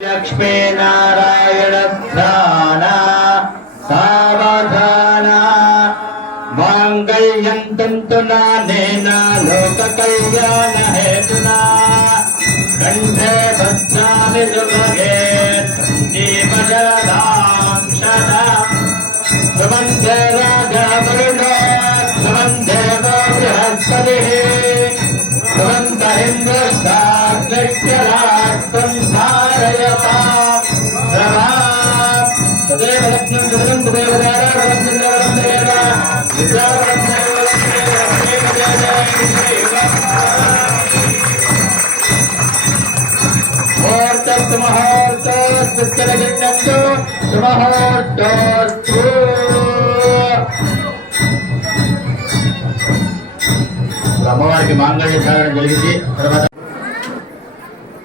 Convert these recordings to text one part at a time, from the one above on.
लक्ष्मी नारायण ध्यान सावधान मांगल्यं तन्तुना नेन लोक कल्याण हेतुना कंठे भद्रामि सुभगे जीवजलां सदा सुमन्त्रे राजवरुणो सुमन्देवो बृहस्पतिः सुमन्त इन्द्रस्ताग्नित्यराष्ट्रं धारयता तदेव लक्ष्मीं जगदं तदेव दारावरं जगदं देव विद्यावरं అమ్మవారికి మాంగళ్య ధారణ జరిగింది.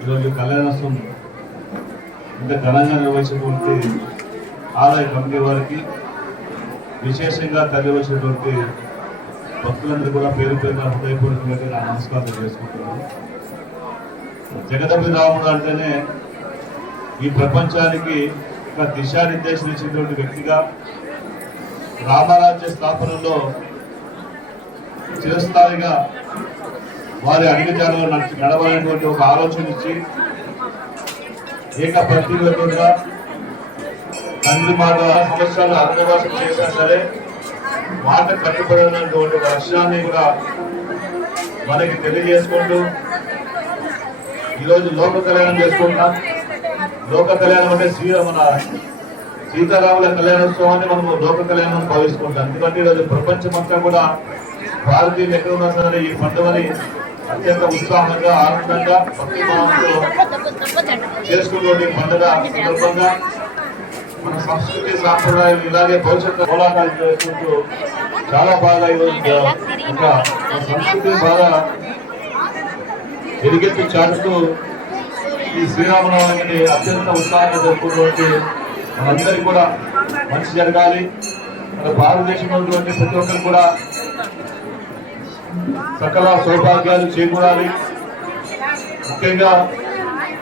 ఈరోజు కళ్యాణోత్సవం ఇంత ఘనంగా నిర్వహించినటువంటి ఆలయ కమిటీ వారికి, విశేషంగా తరలి వచ్చినటువంటి భక్తులందరూ కూడా పేరు పేరున హృదయపూర్వకంగా నా నమస్కారం చేసుకుంటున్నాను. జగదపి రాముడు అంటేనే ఈ ప్రపంచానికి ఒక దిశానిర్దేశం ఇచ్చినటువంటి వ్యక్తిగా, రామరాజ్య స్థాపనలో చిరస్థాయిగా వారి అడుగుజాడలో నడవాలనేటువంటి ఒక ఆలోచన ఇచ్చి ఏకప్రతిగా తండ్రి మాట సంవత్సరాలు అరణ్యవాసం చేసినా సరే మాట కట్టుబడినటువంటి లక్ష్యాన్ని కూడా మనకి తెలియజేసుకుంటూ ఈరోజు లోక కళ్యాణం చేసుకుంటాం. లోక కళ్యాణం అంటే మన సీతారాముల కళ్యాణోత్సవాన్ని మనము లోక కళ్యాణం భావిస్తుంటాం. ఎందుకంటే ఈరోజు ప్రపంచమంతా కూడా భారతీయులు ఎక్కడ ఉన్నా సరే ఈ పండుగని అత్యంత ఉత్సాహంగా, ఆనందంగా, భక్తి భావంతో చేసుకునే పండుగ సందర్భంగా మన సంస్కృతి సాంప్రదాయం ఇలాగే భవిష్యత్తు పోరాటాలు చేసుకుంటూ చాలా బాగా ఈరోజు ఇంకా మన సంస్కృతిని బాగా ఎరిగెత్తి చాటుతూ ఈ శ్రీరామనవమిని అత్యంత ఉత్సాహంగా జరుపుకున్నటువంటి మనందరికీ కూడా మంచి జరగాలి. మన భారతదేశంలో ఉన్నటువంటి ప్రతి ఒక్కరు కూడా సకల సౌభాగ్యాలు చేకూరాలి. ముఖ్యంగా